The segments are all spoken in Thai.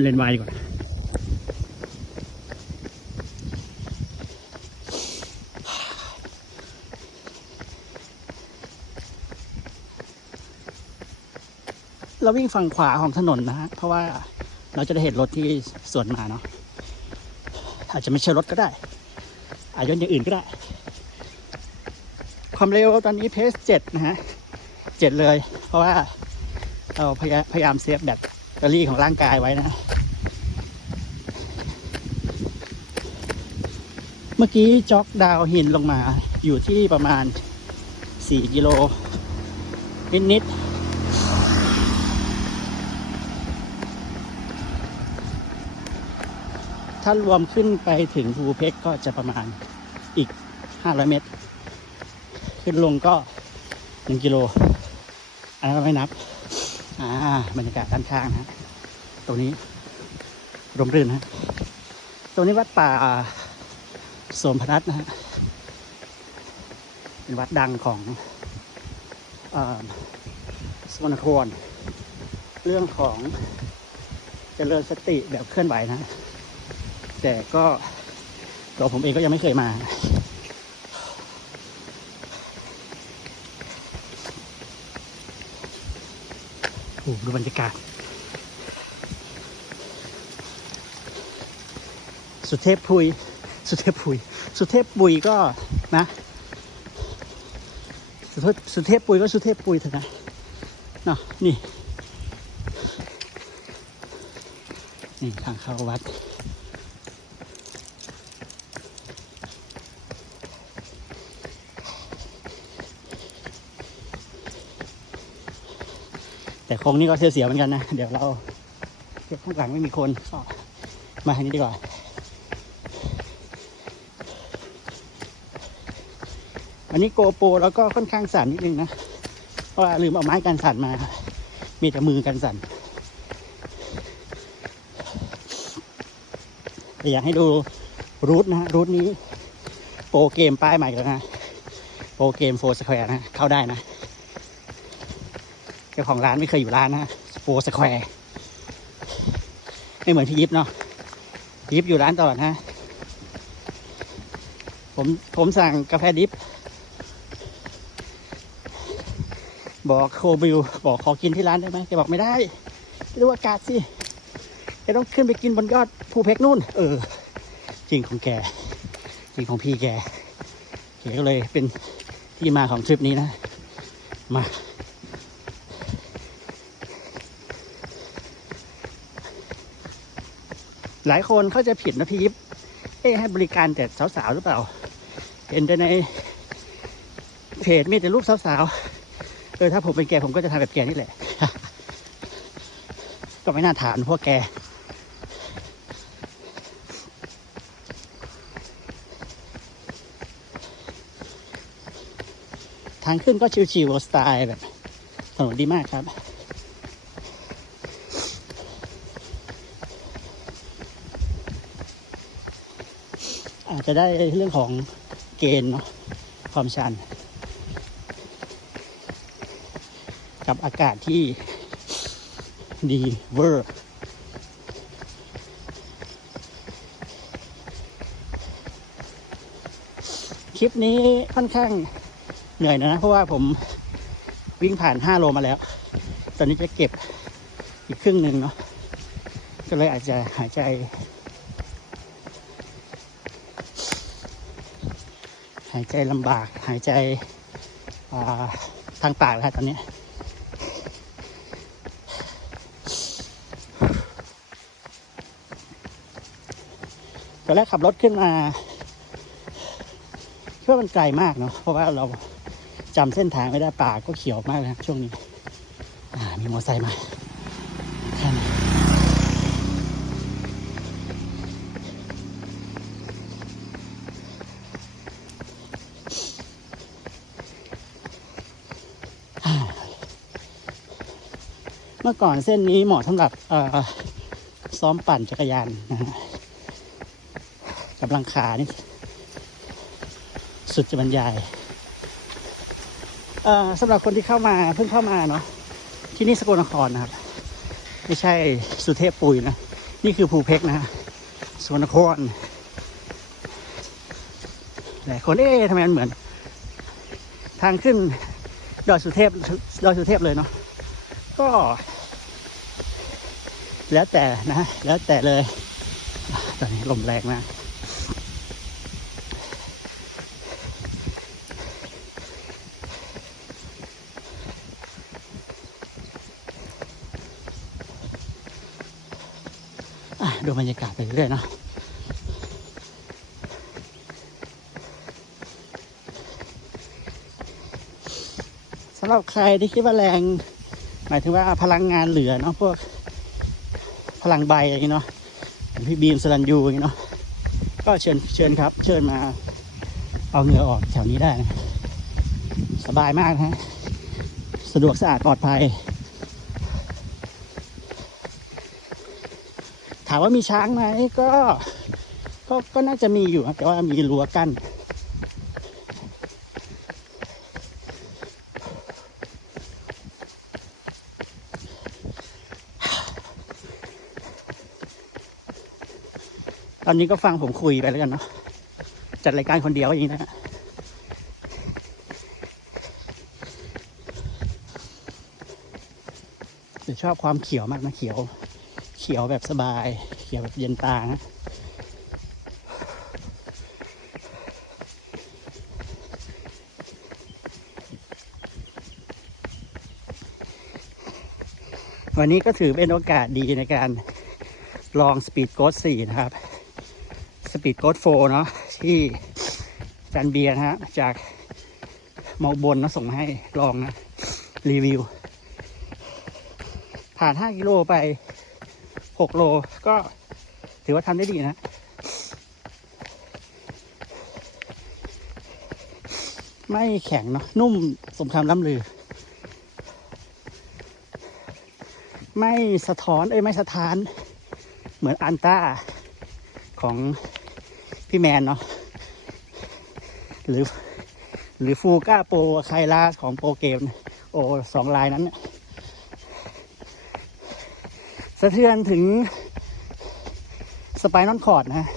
เลนวายกว่าเราวิ่งฝั่งขวาของถนนนะฮะ เพราะว่าเราจะได้เห็นรถที่สวนมาเนาะ อาจจะไม่ใช่รถก็ได้ อาจจะเป็นอย่างอื่นก็ได้ ความเร็วตอนนี้เพสเจ็ดนะฮะเจ็ดเลย เพราะว่าเราพยายามเซฟแบต ตอรี่ของร่างกายไว้นะ เมื่อกี้จ็อกดาวหินลงมาอยู่ที่ประมาณ 4 กิโล นิดนิดๆถ้ารวมขึ้นไปถึงภูเพกก็จะประมาณอีก 500 เมตร ขึ้นลงก็ 1 กิโล อันนั้นไม่นับ อ่าบรรยากาศด้านข้างนะฮะตรงนี้ร่มรื่นนะตรงนี้วัดป่าโสมพนัสนะฮะเป็นวัดดังของอสมณครเรื่องของเจริญสติแบบเคลื่อนไหวนะ แต่ก็ตัวผมเองก็ยังไม่เคยมา โอ้ดูบรรยากาศ สุเทพพุย สุเทพพุย สุเทพปุยก็นะ สุเทพสุเทพปุยก็สุเทพปุยเถอะนะเนาะนี่ นี่ทางเข้าวัด แต่โคงนี้ก็เสียวๆเหมือนกันนะ เดี๋ยวเราเก็บข้างหลังไม่มีคนมาทางนี้ดีกว่า อันนี้โกโปรแล้วก็ค่อนข้างสั่นนิดนึงนะ เพราะว่าลืมเอาไม้กันสั่นมา มีแต่มือกันสั่นอยากให้ดูรูทนะฮะรูทนี้โปรเกมป้ายใหม่แล้วนะ โปรเกมโฟร์สแควร์นะ เข้าได้นะ จ้าของร้านไม่เคยอยู่ร้านนะโฟร์สแควร์ไม่เหมือนพี่ยิปเนาะยิปอยู่ร้านตลอดนะผมผมสั่งกาแฟดิฟบอกโคบิลบอกขอกินที่ร้านได้ไหมแกบอกไม่ได้ไปดูอากาศสิแกต้องขึ้นไปกินบนยอดภูเพกนู่น เออ จริงของแก จริงของพี่แกแกก็เลยเป็นที่มาของทริปนี้นะ มา หลายคนเข้าใจผิดนะพี่ยิปเอ๊ะให้บริการแต่สาวๆหรือเปล่า เห็นแต่ในเพจมีแต่รูปสาวๆ เออถ้าผมเป็นแกผมก็จะทำแบบแกนี่แหละ ก็ไม่น่าถามพวกแก ทางขึ้นก็ชิวๆสไตล์แบบถนนดีมากครับ อาจจะได้เรื่องของเกณฑ์เนาะความชัน กับอากาศที่ดีเวอร์คลิปนี้ค่อนข้างเหนื่อยนอยนะ เพราะว่าผมวิ่งผ่าน 5 โลมาแล้ว ตอนนี้จะเก็บอีกครึ่งหนึ่งเนาะก็เลยอาจจะหายใจ หายใจลำบากหายใจาทางปากแล้วตอนนี้ตอนแรกขับรถขึ้นมาเพื่อมันไกลมากเนาะเพราะว่าเราจำเส้นทางไม่ได้ป่าก็เขียวมากเลยช่วงนี้มีมอเตอร์ไซค์มาแค่นี้อ่า เมื่อก่อนเส้นนี้เหมาะสำหรับซ้อมปั่นจักรยานนะฮะกำลังขานี่สุดจะบรรยายสำหรับคนที่เข้ามาเพิ่งเข้ามาเนาะที่นี่สกลนครนะครับ ไม่ใช่สุเทพปุยนะ นี่คือภูเพกนะฮะสวนนครหลายคนเอ๊ะทำไมมันเหมือน ทางขึ้นดอยสุเทพดอยสุเทพเลยเนาะก็ แล้วแต่นะ แล้วแต่เลย ตอนนี้ลมแรงมากอะดูบรรยากาศไปเรื่อยเนาะสำหรับใครที่คิดว่าแรง หมายถึงว่าพลังงานเหลือเนาะพวก พลังใบอย่างงี้เนาะพี่บีมสลันยูอย่างงี้เนาะก็เชิญเชิญครับ เชิญมาเอาเหงื่อออกแถวนี้ได้นะสบายมากนะฮะสะดวกสะอาดปลอดภัย ถามว่ามีช้างไหมก็ก็ก็น่าจะมีอยู่แต่ว่ามีรั้วกั้น ตอนนี้ก็ฟังผมคุยไปแล้วกันเนาะจัดรายการคนเดียวอย่างนี้นะฮะชอบความเขียวมากนะเขียว เขียวแบบสบาย เขียวแบบเย็นตานะวันนี้ก็ถือเป็นโอกาสดีในการลองสปีดโก t 4นะครับ สปีดโก t 4เนาะที่จันเบียร์นะฮะ จากเมาบนนะส่งมาให้ลองนะ รีวิว ผ่าน 5 กิโลไป 6 โลก็ถือว่าทำได้ดีนะ ไม่แข็งเนาะนุ่มสมคำล่ำลือ ไม่สะท้อน เอ้ย ไม่สะท้าน เหมือนอันต้าของ พี่แมนเนาะหรือ หรือฟูก้าโปรไคลาสของโปรเกม โอสองลายนั้นสะเทือนถึงสไปนอนคอร์ดนะฮะ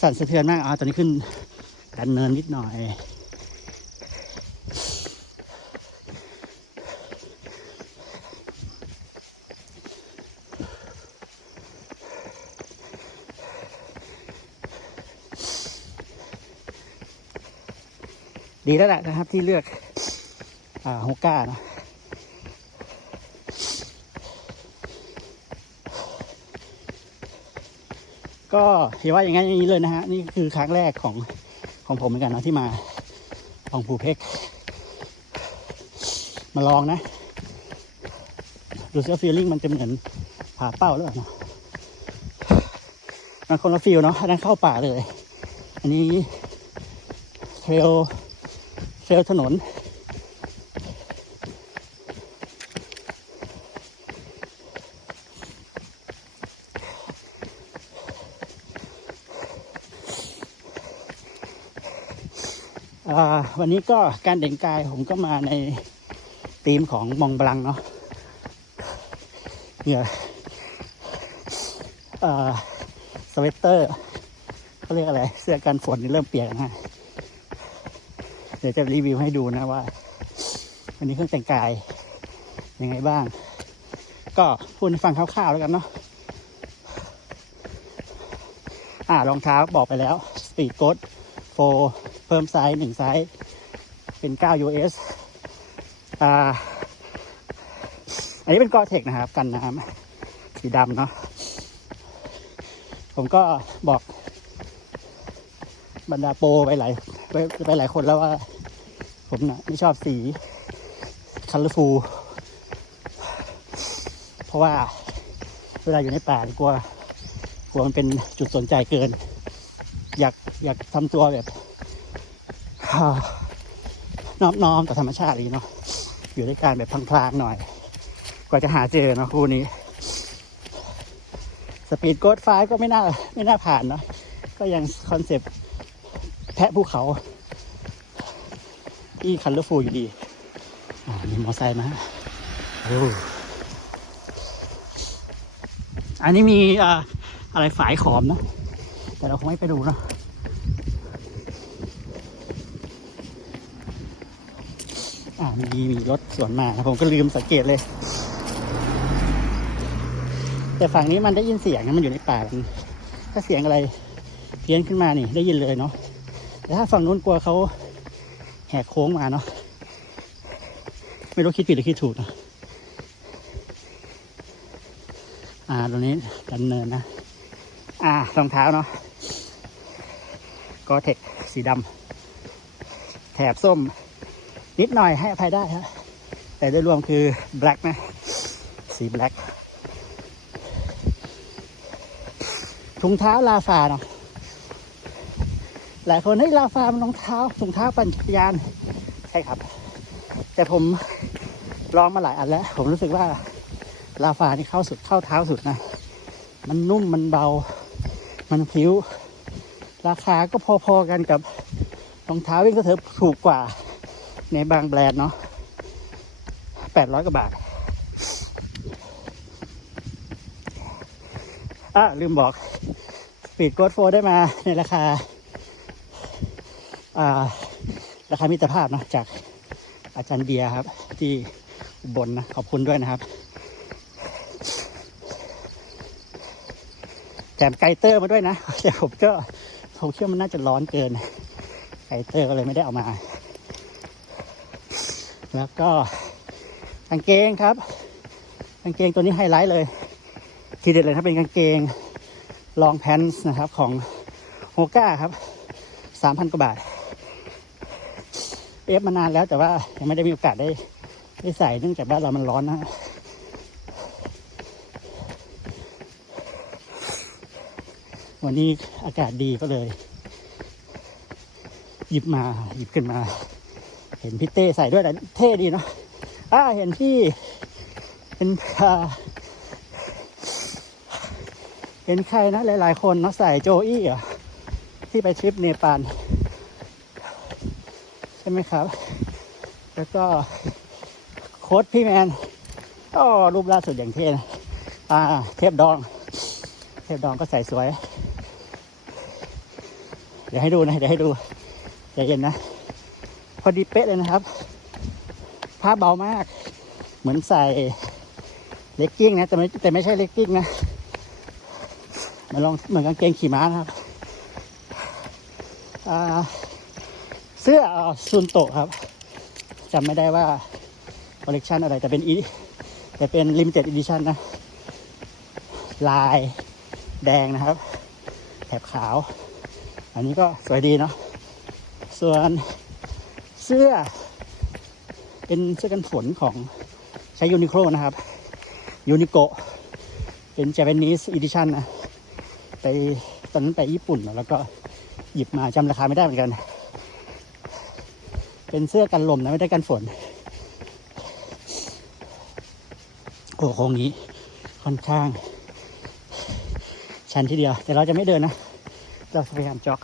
สั่นสะเทือนมากอ่าตอนนี้ขึ้นดันเนินนิดหน่อย ดีแล้วแหละนะครับที่เลือก อ่าฮกก้าเนะก็เห็นว่าอย่างนั้นอย่างนี้เลยนะฮะ นี่คือครั้งแรกของของผมเหมือนกันนะที่มาของภูเพกมาลองนะ ดูซิว่าฟีลลิ่งมันจะเหมือนผาเป้าหรือเปล่าเนาะมันคนละฟีลเนาะอันนั้นเข้าป่าเลย อันนี้เทรล เลถนน วันนี้ก็การเด่นกายผมก็มาในธีมของมองบลังเนาะเนี่ยอ่าสเวตเตอร์เขาเรียกอะไร เสื้อกันฝนนี่เริ่มเปียกนะ เดี๋ยวจะรีวิวให้ดูนะว่าวันนี้เครื่องแต่งกายยังไงบ้าง ก็พูดให้ฟังคร่าวๆแล้วกันเนาะอ่ารองเท้าบอกไปแล้ว Speed g o a t 4เพิ่มไซส์หนึ่งไซส์เป็น9 US อ่าอันนี้เป็นกอเทคนะครับ กันน้ำสีดำเนาะผมก็บอกบรรดาโปรไปหลาย ไปไปหลายคนแล้วว่า ผมนะไม่ชอบสีคัลเลอร์ฟูเพราะว่าเวลาอยู่ในป่ากลัวกลัวมันเป็นจุดสนใจเกิน อยากอยากทำตัวแบบอ่านอบน้อมต่อธรรมชาติดีเนาะอยู่ด้วยการแบบพลางๆหน่อย กว่าจะหาเจอเนาะคู่นี้ สปีดโกดไฟก็ไม่น่าไม่น่าผ่านเนาะก็ยังคอนเซปต์ พะภูเขา ที่คันเลอร์ฟูอยู่ดีอ่ามีมอไซค์มาโอ้อันนี้มีอะไรฝายขอมนะ แต่เราคงไม่ไปดูเนะอ่ามีมีรถสวนมานะผมก็ลืมสังเกตเลย แต่ฝั่งนี้มันได้ยินเสียงนะมันอยู่ในป่าถ้าเสียงอะไร เพี้ยนขึ้นมานี่ได้ยินเลยเนาะ แต่ถ้าฝั่งนู้นกลัวเขาแหกโค้งมาเนาะไม่รู้คิดผิดหรือคิดถูกนะอ่าตรงนี้ดันเนินนะ อ่ารองเท้าเนาะก็เทคสีดำแถบส้ม นิดหน่อยให้อภัยได้ฮะแต่โดยรวมคือ black นะ สี black ถุงเท้าลาฟาเนาะ หลายคนเฮ้ลาฟามันรองเท้าถุงเท้าปั่นจักรยานใช่ครับ แต่ผมลองมาหลายอันแล้ว ผมรู้สึกว่าลาฟานี่เข้าสุดเข้าเท้าสุดนะ มันนุ่มมันเบา มันพลิ้วราคาก็พอๆกันกับรองเท้าวิ่งก็เถอะถูกกว่า ในบางแบรนด์เนาะแปดร้อยกว่าบาทอะลืมบอก ปีดโกดโฟได้มาในราคา ราคามิตรภาพนะจากอาจารย์เบียร์ครับ ที่บลนะขอบคุณด้วยนะครับแถมไกเตอร์มาด้วยนะแต่ผมก็ผมเชื่อมันน่าจะร้อนเกิน ไกเตอร์ก็เลยไม่ได้เอามา แล้วก็กางเกงครับกางเกงตัวนี้ไฮไลท์เลย ทีเด็ดเลยถ้าเป็นกางเกงลองแพนส์นะครับของโฮก้าครับสามพันกว่าบาท เอฟมานานแล้วแต่ว่ายังไม่ได้มีโอกาสได้ได้ใส่เนื่องจากบ้านเรามันร้อนนะวันนี้อากาศดีก็เลย หยิบมาหยิบขึ้นมา เห็นพี่เต้ใส่ด้วยแต่เท่ดีเนาะอ่าเห็นพี่เป็นอ่าเห็นใครนะหลาย ๆ คนเนาะใส่โจอี้เหรอที่ไปทริปเนปาล ใช่ไหมครับ แล้วก็โค้ดพี่แมนก็รูปล่าสุดอย่างเท่นะอ่า เทพดอง เทพดองก็ใส่สวย เดี๋ยวให้ดูนะ เดี๋ยวให้ดูใจเย็นนะ พอดีเป๊ะเลยนะครับ ผ้าเบามาก เหมือนใส่เลกกิ้งนะ แต่ไม่แต่ไม่ใช่เลกกิ้งนะมันลองเหมือนกางเกงขี่ม้านะครับ อ่า เสื้อซุนโตะครับจำไม่ได้ว่าคอลเลกชันอะไรแต่เป็นอีแต่เป็นลิมิเต็ดอีดิชันนะ ลายแดงนะครับ แถบขาว อันนี้ก็สวยดีเนาะส่วนเสื้อ เป็นเสื้อกันฝนของใช้ยูนิโคลนะครับยูนิโกเป็น Japanese Edition นะ ไปตอนนั้นไปญี่ปุ่นแล้วก็หยิบมาจำราคาไม่ได้เหมือนกัน เป็นเสื้อกันลมนะไม่ได้กันฝน โอ้โหงนี้ ค่อนข้าง ชันทีเดียว แต่เราจะไม่เดินนะ เราจะพยายามจ็อก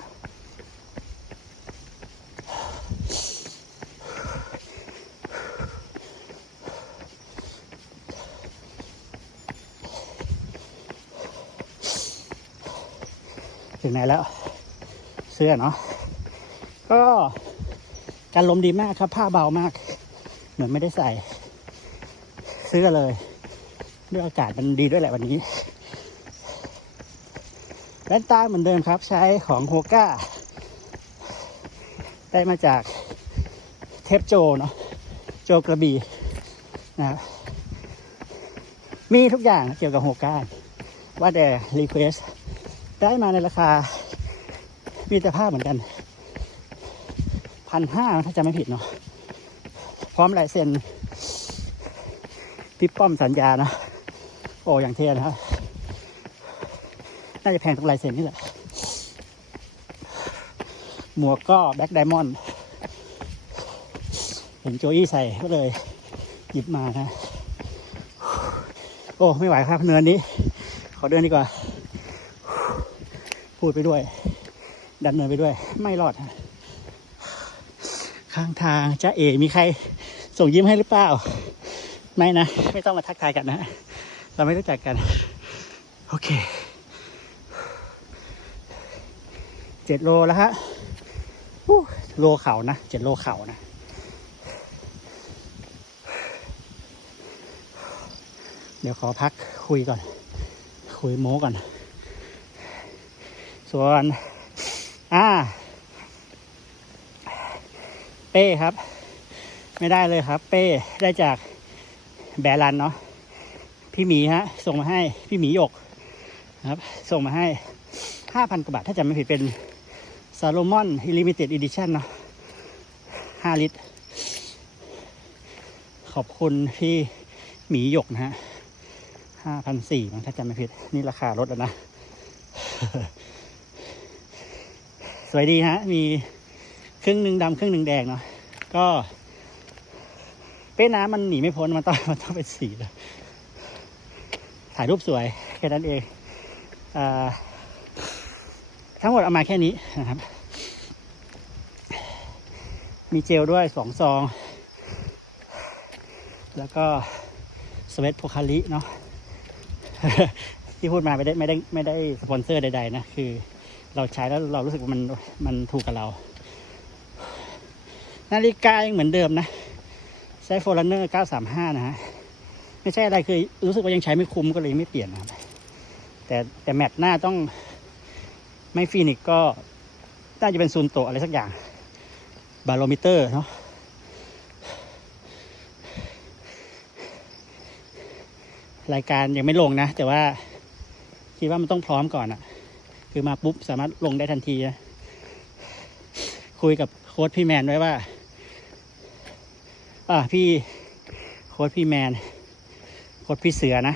ถึงไหนแล้ว เสื้อเนาะก็ การลมดีมากครับ ผ้าเบามาก เหมือนไม่ได้ใส่ เสื้อเลย ด้วยอากาศมันดีด้วยแหละวันนี้แว่นตาเหมือนเดิมครับ ใช้ของโฮก้า ได้มาจากเทปโจเนาะโจกระบี่นะครับมีทุกอย่างเกี่ยวกับโฮก้าว่าแต่รีเควสได้มาในราคามีแต่ภาพเหมือนกัน พันห้าถ้าจำไม่ผิดเนาะพร้อมลายเซ็นพี่ป้อมสัญญานะโอ้อย่างเท่นะครับน่าจะแพงทุกลายเซ็นนี่แหละ หมวกก็แบ็คไดมอนด์เห็นโจอี้ใส่ก็เลย หยิบมานะ โอ้ไม่ไหวครับเนินนี้ ขอเดินดีกว่า พูดไปด้วย ดันเนินไปด้วย ไม่รอดฮะ ข้างทางจ้าเอมีใครส่งยิ้มให้หรือเปล่า ไม่นะ ไม่ต้องมาทักทายกันนะ เราไม่รู้จักกัน โอเคเจ็ดโลแล้วฮะโลเขานะเจ็ดโลเขานะเดี๋ยวขอพักคุยก่อน คุยโม้ก่อน ส่วน อ่า เป้ครับ ไม่ได้เลยครับ เป้ได้จากแบรลันเนาะพี่หมีฮะ ส่งมาให้พี่หมีหยกครับ ส่งมาให้ห้าพันกว่าบาท ถ้าจำไม่ผิดเป็นซาโลมอนลิมิเต็ดอีดิชั่นเนาะห้าลิตร ขอบคุณพี่หมีหยกนะฮะห้าพันสี่ถ้าจำไม่ผิด นี่ราคารถแล้วนะ สวยดีฮะ มี รึ่งหนึ่งดำครึ่งหนึ่งแดงเนาะก็ เป้น้ำมันหนีไม่พ้นมันต้องมันต้องเป็นสีเลยถ่ายรูปสวยแค่นั้นเองอาทั้งหมดเอามาแค่นี้นะครับ มีเจลด้วยสองซอง แล้วก็สเวตโพคาลิเนาะที่พูดมาไม่ได้ไม่ได้ไม่ได้สปอนเซอร์ใดๆนะ คือเราใช้แล้วเรารู้สึกว่ามันมันถูกกับเรา นาฬิกายังเหมือนเดิมนะใช้โฟลันเนอร์935 นะฮะ ไม่ใช่อะไรคือรู้สึกว่ายังใช้ไม่คุ้มก็เลยไม่เปลี่ยนนะครับ แต่แต่แมตช์หน้าต้องไม่ฟีนิกก็น่าจะเป็นซูนโตอะไรสักอย่าง บาโลมิเตอร์เนาะรายการยังไม่ลงนะ แต่ว่าคิดว่ามันต้องพร้อมก่อนอะคือมาปุ๊บสามารถลงได้ทันทีนะคุยกับโค้ดพี่แมนไว้ว่า อ่าพี่โค้ดพี่แมนโค้ดพี่เสือนะ